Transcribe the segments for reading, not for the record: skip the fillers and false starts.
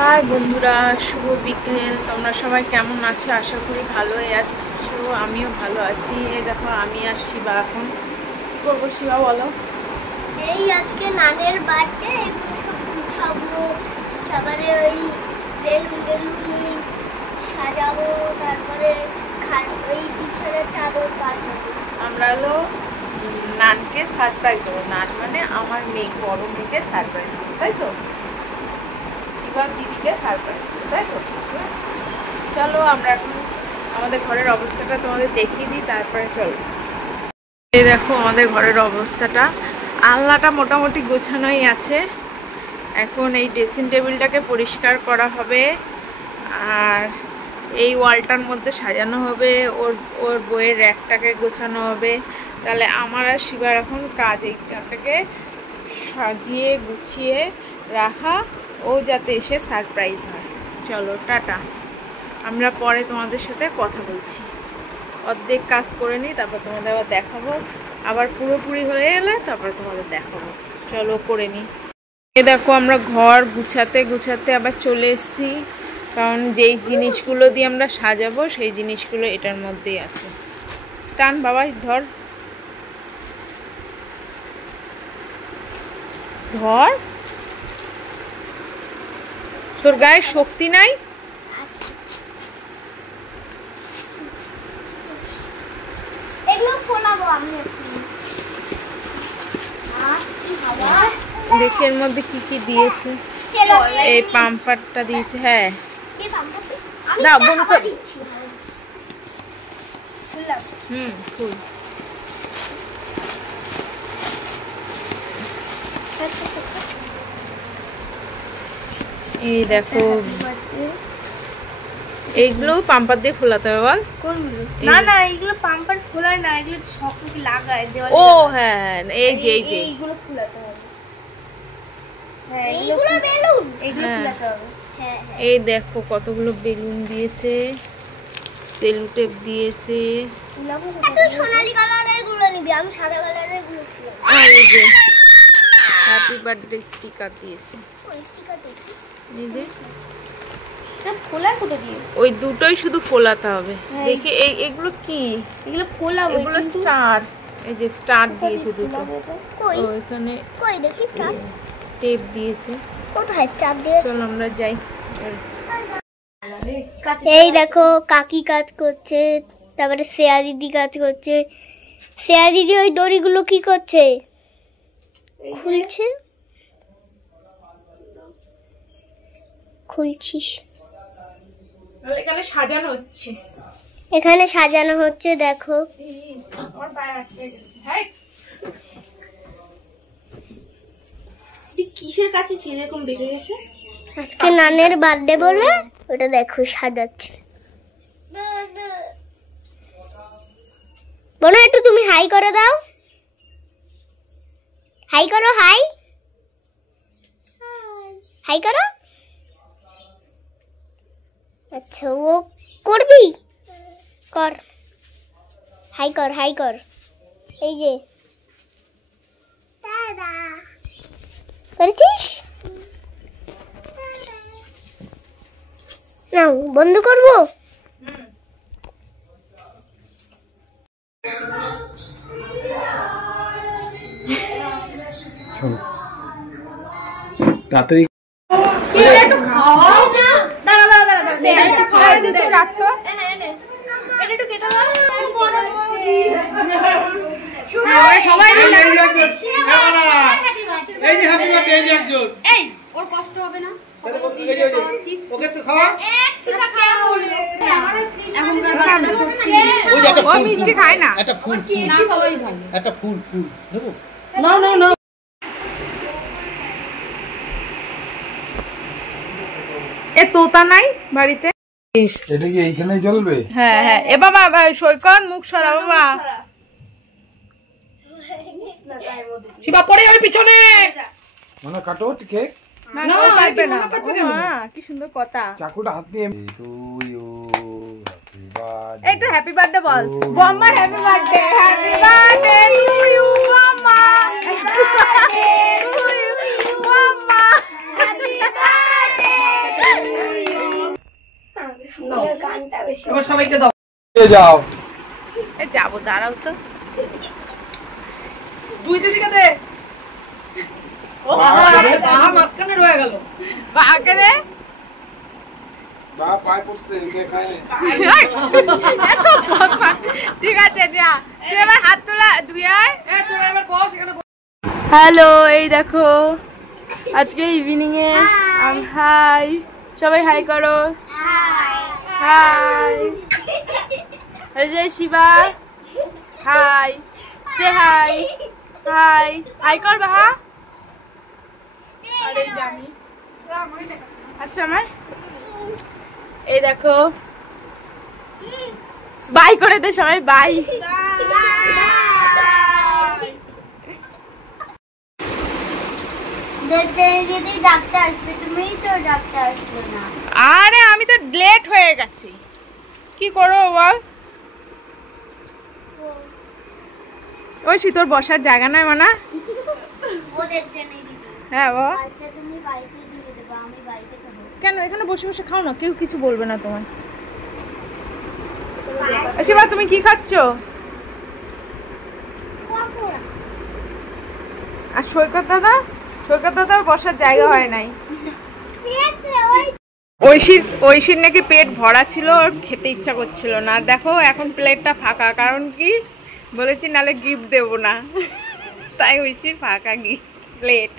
High বন্ধুরা, শুভ বিকেল। তোমরা সবাই কেমন আছো? আশা করি ভালোই আছো। আমিও ভালো আছি। এই দেখো, আমি আর শিবা এখন করবো। শিবা বলো। এই আজকে নানের বার্থডে, এগুলো তারপরে ওই বেলুন সাজাবো, তারপরে ওই বিছানার চাদর পাঠাবো। আমরা হলো নানকে সারপ্রাইজ দেবো। নান মানে আমার মেয়ে, বড় মেয়েকে সারপ্রাইজ দেবো, তাই তো? শিবার দিদিকে সারপ্রাইজ দেবো, তাই তো? চলো আমরা এখন আমাদের ঘরের অবস্থাটা তোমাদের দেখিয়ে দিই, তারপরে চলো। এই দেখো আমাদের ঘরের অবস্থাটা। আলনাটা মোটামুটি গোছানোই আছে। এখন এই ড্রেসিং টেবিলটাকে পরিষ্কার করা হবে, আর এই ওয়ালটার মধ্যে সাজানো হবে। ওর বইয়ের র্যাকটাকে গোছানো হবে। তাহলে আমার আর শিবার এখন কাজ এইটাকে সাজিয়ে গুছিয়ে রাখা, ও যাতে এসে সারপ্রাইজ হয়। চলো টাটা, আমরা পরে তোমাদের সাথে কথা বলছি। অর্ধেক কাজ করে নিই, তারপর তোমাদের আবার দেখাবো। আবার পুরোপুরি হয়ে গেলে তারপর তোমাদের দেখাবো। চলো করে নিই। এই দেখো আমরা ঘর গুছাতে আবার চলে এসেছি, কারণ যেই জিনিসগুলো দিয়ে আমরা সাজাবো সেই জিনিসগুলো এটার মধ্যেই আছে। টান বাবা, ধর ধর, তোর গায়ে শক্তি নাই। দেখি এর মধ্যে কি কি দিয়েছে। এই পাম্পারটা দিয়েছে। হ্যাঁ দাও, বন্ধ কর। ফুল। এই দেখো, এইগুলো পাম্পার দিয়ে ফোলাতে হবে। বল কোনগুলো? না না, এইগুলো পাম্পার খোলা না, এগুলো ছক লাগায় দেওয়ালে। ও হ্যাঁ, এই যে এইগুলো খোলাতে হবে। হ্যাঁ, এইগুলো বেলুন, এইগুলো খোলাতে হবে। হ্যাঁ হ্যাঁ, এই দেখো কতগুলো বেলুন দিয়েছে, সেলো টেপ দিয়েছে। তুই সোনালী কালারের গুলো নিবি, আমি সাদা কালারের গুলো ছিল। আর এই যে হ্যাপি বার্থডে স্টিকার দিয়েছে। ওই স্টিকার দেখি, এই যে এটা খোলা কোথা দিয়ে? ওই দুটোই শুধু ফোলাতে হবে। দেখি এগুলো কি? এগুলো ফোলাবো। এগুলো স্টার। এই যে স্টার দিয়েছে দুটো। কই ও এখানে কই দেখি স্টার টেপ দিয়েছে। কোথায় স্টার দিয়েছে? চল আমরা যাই। এই দেখো কাকি কাজ করছে, তারপরে শ্রেয়া দিদি কাজ করছে। শ্রেয়া দিদি ওই দড়িগুলো কি করছে? খুলছে। খুলছিস? এখানে সাজানো হচ্ছে। এখানে সাজানো হচ্ছে, দেখো। কিসের কাছে ছিল এরকম বেঁকে গেছে? আজকে নানের বার্থডে বলে ওটা দেখো সাজাচ্ছে। বোন একটু তুমি হাই করে দাও। হাই করো, হাই হাই করো। আচ্ছা, ও করবি, কর, হাই কর, হাই কর। এই যে করেছিস, নাও বন্ধ করবো। তাড়াতাড়ি ওর কষ্ট হবে না। ওকে একটু খাওয়া। ও মিষ্টি খায় না। একটা ফুল, না খাওয়াই ভালো। একটা ফুল নেবো। না এ তোতা নাই বাড়িতে। এটা কি এইখানেই জ্বলবে? হ্যাঁ হ্যাঁ। এ বাবা সৈকত, মুখ সরা বাবা। শিবা পড়ে যাবে পিছনে। মানে কাটো কেক। না কাটবে না। হ্যাঁ, কি সুন্দর কথা। চাকুটা হাত দিয়ে টু ইউ হ্যাপি বার্থডে। একটু হ্যাপি বার্থডে বল। বম্মার happy birthday. Happy birthday to you বম্মা। হ্যাপি বার্থডে টু ইউ বম্মা। হ্যাপি বার্থডে এবার সবাইকে দাও। যাও এ যাবো, দাঁড়াও তো। দুই দিদিকে দে। মাঝখানে রয়ে গেল। বাকে দে। বা পায় পড়ছে কে খায় না। এত বদমাশ। ঠিক আছে যা, তুই এবার হাত তোলা ধুই আয়। তোরা এবার বস এখানে। হ্যালো, এই দেখো আজকে ইভিনিং এ হাই, সবাই হাই করো। হাই, এই যে শিবা, হাই, সে হাই, হাই, হাই কর বাহা। আরে জানি আচ্ছা আমার এই দেখো, বাই করে দে সবাই, বাই। ডাক্তার আসবে, তুমি তো ডাক্তার আসবে না। আরে আমি তো লেট হয়ে গেছি, কি করবো বল। ওই তোর বসার জায়গা নাই মানা। ওদের জন্য দিদি। হ্যাঁ বল। আচ্ছা তুমি বাড়িতে দিয়ে দেবে, আমি বাড়িতে খাবো। কেন, এখানে বসে বসে খাও না, কেউ কিছু বলবে না তোমার। শিবা তুমি কি খাচ্ছ? আর সৈকত দাদা, সৈকত দাদার বসার জায়গা হয় নাই। ঐশীর নাকি পেট ভরা ছিল, ওর খেতে ইচ্ছা করছিল না। দেখো এখন প্লেটটা ফাঁকা, কারণ কি বলেছি নালে গিফট দেবো না, তাই ঐশীর ফাঁকা গিফট প্লেট।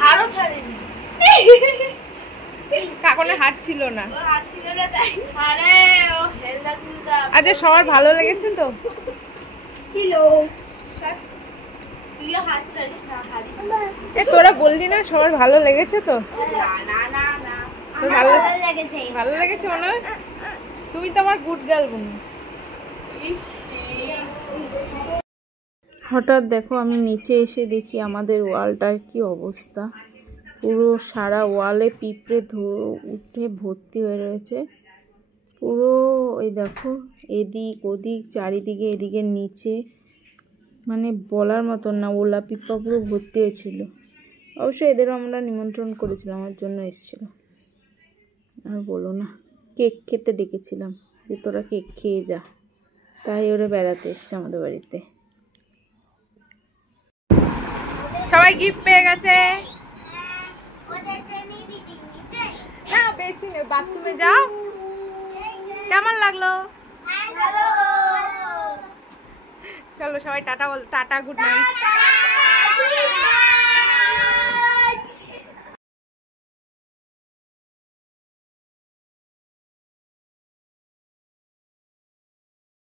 হাড়ও ছাড়েনি, কাকনের হাত ছিল না। আচ্ছা সবার ভালো লেগেছে তো? তোরা বললি না সবার ভালো লেগেছে তো? ভালো লেগেছে মনে হয়, তুমি তো আমার গুড গার্ল বোন। হঠাৎ দেখো আমি নিচে এসে দেখি আমাদের ওয়ালটার কি অবস্থা, পুরো সারা ওয়ালে পিঁপড়ে উঠে ভর্তি হয়ে রয়েছে পুরো। ওই দেখো এদিক ওদিক চারিদিকে, এদিকে নিচে, মানে বলার মতন না, ওলা পিঁপড়া পুরো ভর্তি হয়েছিল। অবশ্যই এদেরও আমরা নিমন্ত্রণ করেছিলাম, আমার জন্য এসেছিল। আর বলো না, কেক খেতে ডেকেছিলাম যে তোরা কেক খেয়ে যা, তাই ওরা বেড়াতে এসছে আমাদের বাড়িতে। সবাই গিফট পেয়ে গেছে। না বেশি নেই, বাথরুমে যাও। কেমন লাগলো? চলো সবাই টাটা বল, টাটা, গুড নাইট।